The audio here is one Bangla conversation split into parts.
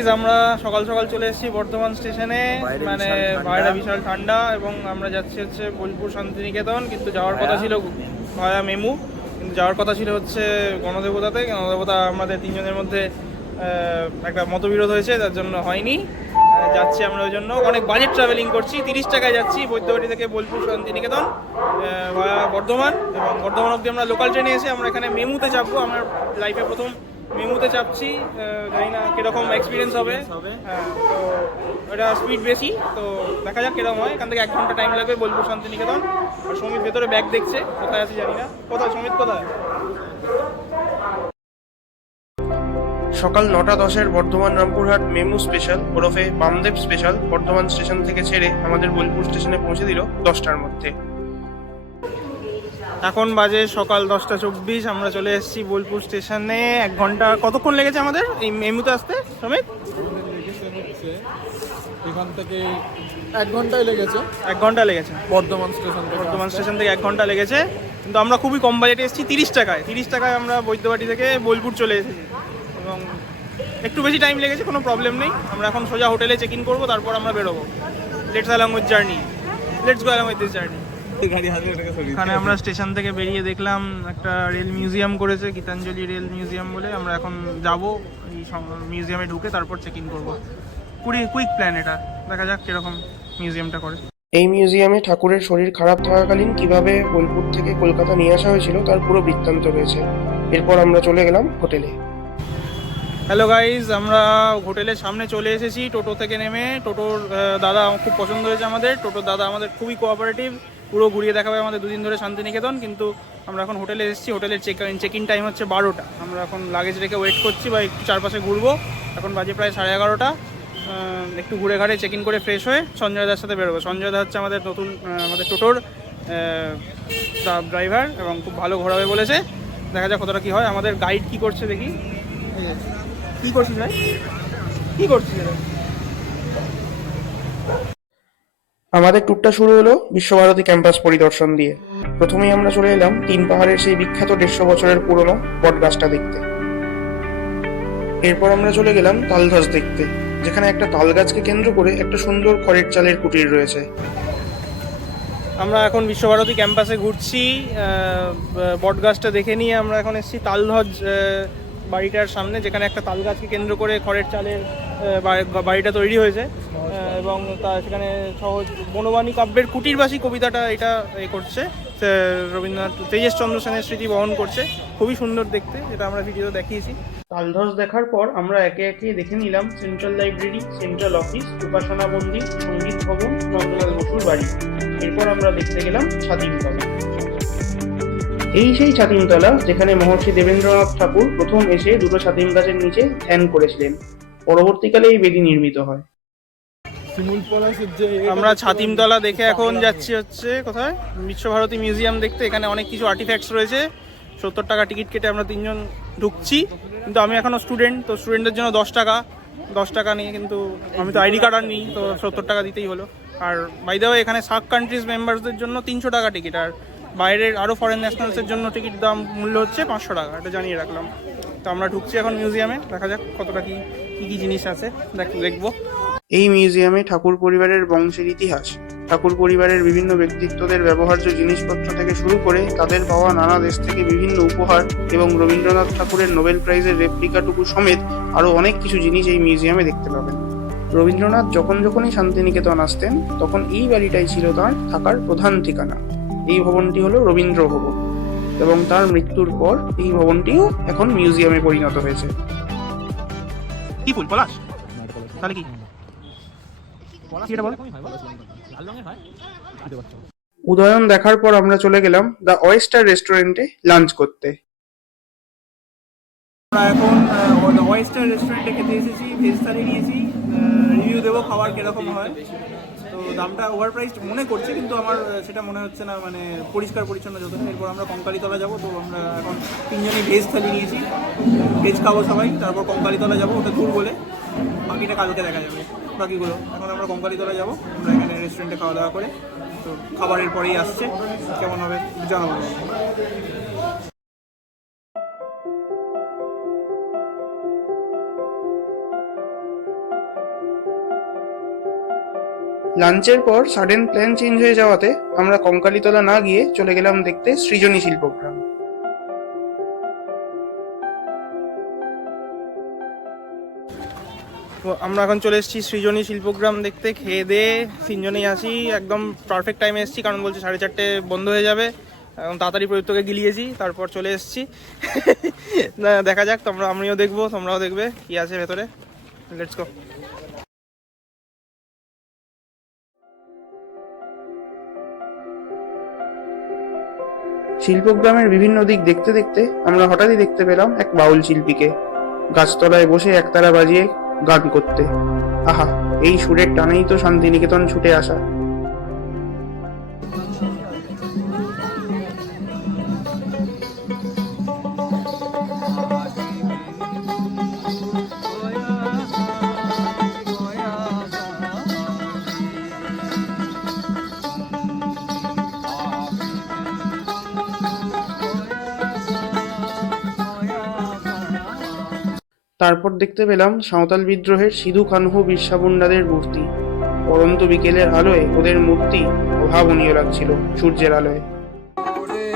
গাইজ আমরা সকাল সকাল চলে এসেছি বর্ধমান স্টেশনে। মানে বাইরে বিশাল ঠান্ডা এবং আমরা যাচ্ছি হচ্ছে বোলপুর শান্তিনিকেতন, কিন্তু যাওয়ার কথা ছিল ভায়া মেমু, কিন্তু যাওয়ার কথা ছিল হচ্ছে গণদেবতাতে। গণদেবতা আমাদের তিনজনের মধ্যে একটা মতবিরোধ হয়েছে, তার জন্য হয়নি। যাচ্ছি আমরা ওই জন্য, অনেক বাজেট ট্রাভেলিং করছি। 30 টাকায় যাচ্ছি বৈদ্যবাটি থেকে বোলপুর শান্তিনিকেতন ভায়া বর্ধমান, এবং বর্ধমান অবধি আমরা লোকাল ট্রেনে এসে আমরা এখানে মেমুতে চাপবো। আমার লাইফে প্রথম মেমুতে চাপছি, জানি না কীরকম এক্সপিরিয়েন্স হবে। হ্যাঁ, তো এটা স্পিড বেশি, তো দেখা যাক কীরকম হয়। এখান থেকে 1 ঘন্টা টাইম লাগবে বোলপুর শান্তিনিকেতন। আর সমিত ভেতরে ব্যাগ দেখছে, কোথায় আছে জানি না। কোথায় সমিত, কোথায়? সকাল 9:10 বর্ধমান রামপুরহাট মেমু স্পেশাল ওরফে বামদেব স্পেশাল বর্ধমান স্টেশন থেকে ছেড়ে আমাদের বোলপুর স্টেশনে পৌঁছে দিল 10টার মধ্যে। এখন বাজে সকাল 10:24। আমরা চলে এসেছি বোলপুর স্টেশনে। 1 ঘন্টা কতক্ষণ লেগেছে আমাদের এই মেমুতে আসতে সমিত? এখান থেকে 1 ঘন্টায় লেগেছে। 1 ঘন্টা লেগেছে বর্ধমান স্টেশন থেকে 1 ঘন্টা লেগেছে। কিন্তু আমরা খুবই কম বাজেটে এসেছি, 30 টাকায় আমরা বৈদ্যবাটি থেকে বোলপুর চলে এসেছি। এবং একটু বেশি টাইম লেগেছে, কোনো প্রবলেম নেই। আমরা এখন সোজা হোটেলে চেক ইন করবো, তারপর আমরা বেরোবো। Let's go along with this journey. এখানে আমরা স্টেশন থেকে বেরিয়ে দেখলাম একটা রেল মিউজিয়াম করেছে, গীতাঞ্জলি রেল মিউজিয়াম বলে। আমরা এখন যাব এই মিউজিয়ামে ঢুকে তারপর চেক ইন করবো। কুইক প্ল্যান এটা, দেখা যাক কিরকম মিউজিয়ামটা করে। এই মিউজিয়ামে ঠাকুরের শরীর খারাপ থাকাকালীন কিভাবে বোলপুর থেকে কলকাতা নিয়ে আসা হয়েছিল তার পুরো বৃত্তান্ত রয়েছে। এরপর আমরা চলে গেলাম হোটেলে। হ্যালো গাইজ, আমরা হোটেলের সামনে চলে এসেছি টোটো থেকে নেমে। টোটোর দাদা খুব পছন্দ হয়েছে আমাদের। টোটোর দাদা আমাদের খুবই কোঅপারেটিভ, পুরো ঘুরিয়ে দেখাবে আমাদের 2 দিন ধরে শান্তিনিকেতন। কিন্তু আমরা এখন হোটেলে এসেছি, হোটেলের চেক ইন টাইম হচ্ছে 12টা। আমরা এখন লাগেজ রেখে ওয়েট করছি বা একটু চারপাশে ঘুরবো। এখন বাজে প্রায় 11:30। একটু ঘুরে ঘাড়ে চেক ইন করে ফ্রেশ হয়ে সঞ্জয় দার সাথে বেরোবো। সঞ্জয় দা হচ্ছে আমাদের নতুন আমাদের টোটোর ড্রাইভার এবং খুব ভালো ঘোরাবে বলেছে। দেখা যাক কতটা কী হয়। আমাদের গাইড কী করছে দেখি। কি করছিস ভাই, কি করছিস? আমাদের ট্যুরটা শুরু হলো বিশ্বভারতী ক্যাম্পাস পরিদর্শন দিয়ে। প্রথমেই আমরা চলে এলাম 3 পাহাড়ের সেই বিখ্যাত 150 বছরের পুরনো বট গাছটা দেখতে। এরপর আমরা চলে গেলাম তালগাছ দেখতে, যেখানে একটা তাল গাছকে কেন্দ্র করে একটা সুন্দর খড়ের চালের কুটির রয়েছে। আমরা এখন বিশ্বভারতী ক্যাম্পাসে ঘুরছি। বটগাছটা দেখে নিয়ে আমরা এখন এসেছি তালধ্বজ বাড়িটার সামনে, যেখানে একটা তাল গাছকে কেন্দ্র করে খড়ের চালের বাড়িটা তৈরি হয়েছে। এবং সেখানে সহজ বনবাণী কাব্যের কুটিরবাসী কবিতাটা এটা করছে রবীন্দ্রনাথ, তেজেশচন্দ্র সেনের স্মৃতি বহন করছে। খুবই সুন্দর দেখতে, যেটা আমরা ভিডিওতে দেখিয়েছি। তালধ্বজ দেখার পর আমরা একে একে দেখে নিলাম সেন্ট্রাল লাইব্রেরি, সেন্ট্রাল অফিস, উপাসনা মন্দির, সঙ্গীত ভবন, নন্দলাল বসুর বাড়ি। এরপর আমরা দেখতে গেলাম ছাতিমতলা। এই সেই ছাতিমতলা যেখানে মহর্ষি দেবেন্দ্রনাথ ঠাকুর প্রথম এসে 2টো ছাতিম গাছের নিচে ধ্যান করেছিলেন। পরবর্তীকালে এই বেদি নির্মিত হয়। আমরা ছাতিমতলা দেখে এখন যাচ্ছি হচ্ছে কোথায়, বিশ্বভারতী মিউজিয়াম দেখতে। এখানে অনেক কিছু আর্টিফ্যাক্টস রয়েছে। 70 টাকা টিকিট কেটে আমরা 3 জন ঢুকছি। কিন্তু আমি এখনও স্টুডেন্ট, তো স্টুডেন্টদের জন্য 10 টাকা নিয়ে, কিন্তু আমি তো আইডি কার্ড আর নিই, তো 70 টাকা দিতেই হলো। আর বাই দ্য ওয়ে এখানে সার্ক কান্ট্রিজ মেম্বারসদের জন্য 300 টাকা টিকিট, আর বাইরের আরও ফরেন ন্যাশনালসের জন্য টিকিট দাম মূল্য হচ্ছে 500 টাকা। এটা জানিয়ে রাখলাম। তো আমরা ঢুকছি এখন মিউজিয়ামে, দেখা যাক কতটা কী জিনিস আছে দেখবো। এই মিউজিয়ামে ঠাকুর পরিবারের বংশের ইতিহাস, ঠাকুর পরিবারের বিভিন্ন ব্যক্তিত্বদের ব্যবহার্য জিনিসপত্র থেকে শুরু করে তাদের পাওয়া নানা দেশ থেকে বিভিন্ন উপহার এবং রবীন্দ্রনাথ ঠাকুরের নোবেল প্রাইজের রেপ্লিকাটুকু সমেত আরও অনেক কিছু জিনিস এই মিউজিয়ামে দেখতে পাবেন। রবীন্দ্রনাথ যখনই শান্তিনিকেতন আসতেন তখন এই বাড়িটাই ছিল তাঁর থাকার প্রধান ঠিকানা। এই ভবনটি হলো রবীন্দ্র ভবন, এবং তার মৃত্যুর পর এই ভবনটিও এখন মিউজিয়ামে পরিণত হয়েছে। কি ফুল, পলাশ? তাহলে কি উদয়ন দেখার পর আমরা চলে গেলাম দ্য ওয়েস্টার রেস্টুরেন্টে লাঞ্চ করতে। আমরা এখন দ্য ওয়েস্টার রেস্টুরেন্টে খেতে এসেছি, ভেজ থালি নিয়েছি। রিভিউ দেবো খাবার কিরকম হয়। তো দামটা ওভার প্রাইসড মনে করছে, কিন্তু আমার সেটা মনে হচ্ছে না, মানে পরিষ্কার পরিচ্ছন্ন যতটা। এরপর আমরা কঙ্কালীতলা যাবো। তো আমরা এখন 3 জনই ভেজ থালি নিয়েছি, ভেজ খাবো সবাই। তারপর কঙ্কালীতলা যাবো, ওটা দূর বলে, বাকিটা কালকে দেখা যাবে বাকিগুলো। এখন আমরা কঙ্কালীতলা যাবো, আমরা এখানে রেস্টুরেন্টে খাওয়া দাওয়া করে। তো খাবারের পরেই আসছে, কেমন হবে জানাবো। লাঞ্চের পর সাডেন প্ল্যান চেঞ্জ হয়ে যাওয়াতে আমরা কঙ্কালীতলা না গিয়ে চলে গেলাম দেখতে সৃজনী শিল্পগ্রাম। তো আমরা এখন চলে এসেছি সৃজনী শিল্পগ্রাম দেখতে, খেয়ে দিয়ে তিনজনেই আছি, একদম পারফেক্ট টাইমে এসেছি, কারণ বলছে 4:30 বন্ধ হয়ে যাবে। এখন তাড়াতাড়ি প্রযুক্তকে গিলিয়েছি, তারপর চলে এসেছি। না দেখা যাক, আমিও দেখবো, তোমরাও দেখবে কি আছে ভেতরে। Let's go. শিল্পগ্রামের বিভিন্ন দিক দেখতে দেখতে আমরা হঠাৎই দেখতে পেলাম এক বাউল শিল্পীকে গাছতলায় বসে একতারা বাজিয়ে গান করতে। আহা, এই সুরের টানেই তো শান্তিনিকেতন ছুটে আসা। তারপর দেখতে পেলাম সাঁওতাল বিদ্রোহের সিধু কানহু বিরসা মুন্ডাদের মূর্তি। পরন্ত বিকেলের আলোয় ওদের মূর্তি অভাবনীয় লাগছিল সূর্যের আলোয়। ওরে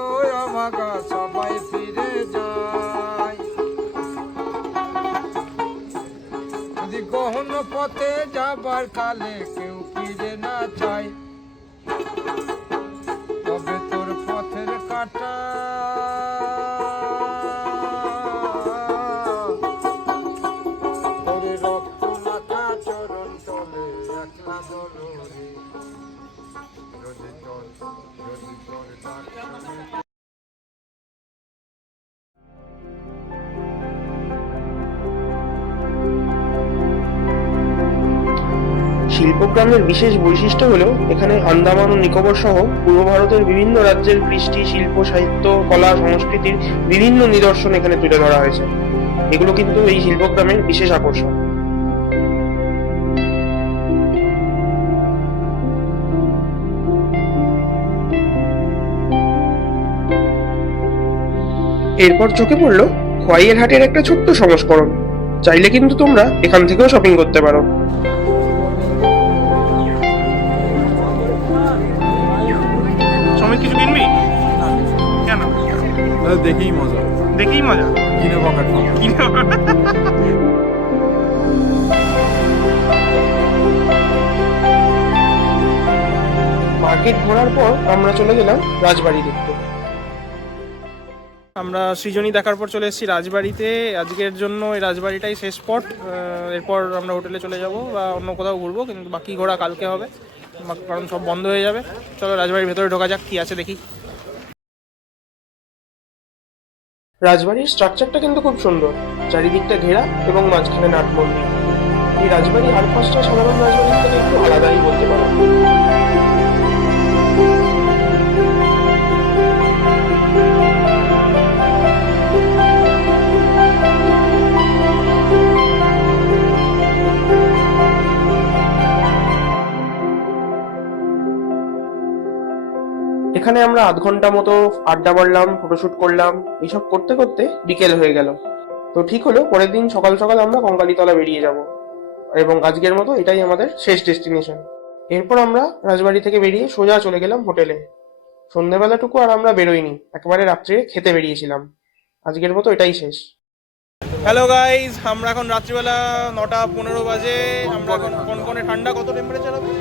ও আমাগা সবাই ফিরে যায়, যদি গহন পথে যাবার কালে কেউ ফিরে না চায়, তবে তোর পথের কাটা তোর রক্ত মাখা চরণ তলে একলা দলরে যদি তোর ডাক শুনে। শিল্পগ্রামের বিশেষ বৈশিষ্ট্য হলো এখানে আন্দামান ও নিকোবর সহ পূর্ব ভারতের বিভিন্ন রাজ্যের কৃষ্টি, শিল্প, সাহিত্য, কলা, সংস্কৃতির বিভিন্ন নিদর্শন এখানে তুলে ধরা হয়েছে। এগুলো কিন্তু এই শিল্পগ্রামের বিশেষ আকর্ষণ। এরপর চোখে পড়লো খোয়াইয়ের হাটের একটা ছোট্ট সংস্করণ। চাইলে কিন্তু তোমরা এখান থেকেও শপিং করতে পারো। সময় কিছু কিনবি কেন? দেখেই মজা, দেখেই মজা, কিনে পকেট কিনে মার্কেট ঘোরার পর আমরা চলে গেলাম রাজবাড়ি দেখতে। আমরা সৃজনী দেখার পর চলে এসেছি রাজবাড়িতে। আজকের জন্য এই রাজবাড়িটাই শেষ স্পট। এরপর আমরা হোটেলে চলে যাব বা অন্য কোথাও ঘুরবো, কিন্তু বাকি ঘোরা কালকে হবে, কারণ সব বন্ধ হয়ে যাবে। চলো রাজবাড়ির ভেতরে ঢোকা যাক, কি আছে দেখি। রাজবাড়ির স্ট্রাকচারটা কিন্তু খুব সুন্দর, চারিদিকটা ঘেরা এবং মাঝখানে নাট মন্দির। এই রাজবাড়ি আর 5টা সাধারণ রাজবাড়ির থেকে একটু আলাদাই বলতে পারো। এখানে আমরা আধ ঘন্টা মতো আড্ডা মারলাম, ফটোশুট করলাম। এইসব করতে করতে বিকেল হয়ে গেল। তো ঠিক হলো পরের দিন সকাল সকাল আমরা কঙ্কালীতলা বেরিয়ে যাব, এবং আজকের মতো এটাই আমাদের শেষ ডেস্টিনেশন। এরপর আমরা রাজবাড়ি থেকে বেরিয়ে সোজা চলে গেলাম হোটেলে। সন্ধ্যেবেলাটুকু আর আমরা বেরোইনি, একেবারে রাত্রে খেতে বেরিয়েছিলাম। আজকের মতো এটাই শেষ। হ্যালো গাইজ, আমরা এখন রাত্রিবেলা 9:15 বাজে। আমরা এখন কনকনে ঠান্ডা। কত টেম্পারেচার হবে?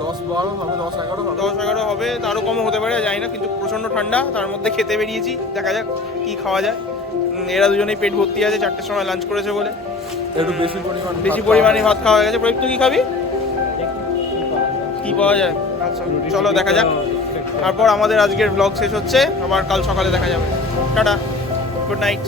10-12 হবে, 10-11 হবে। 10-11 হবে, তারও কমও হতে পারে, জানি না, কিন্তু প্রচণ্ড ঠান্ডা। তার মধ্যে খেতে বেরিয়েছি, দেখা যাক কি খাওয়া যায়। এরা দুজনেই পেট ভর্তি আছে, 4টের সময় লাঞ্চ করেছে বলে একটু বেশি পরিমাণে ভাত খাওয়া হয়ে গেছে। প্রদীপ, তুই কি খাবি? কি পাওয়া যায়? আচ্ছা চলো দেখা যাক। তারপর আমাদের আজকের ব্লগ শেষ হচ্ছে, আবার কাল সকালে দেখা যাবে। Tata, good night.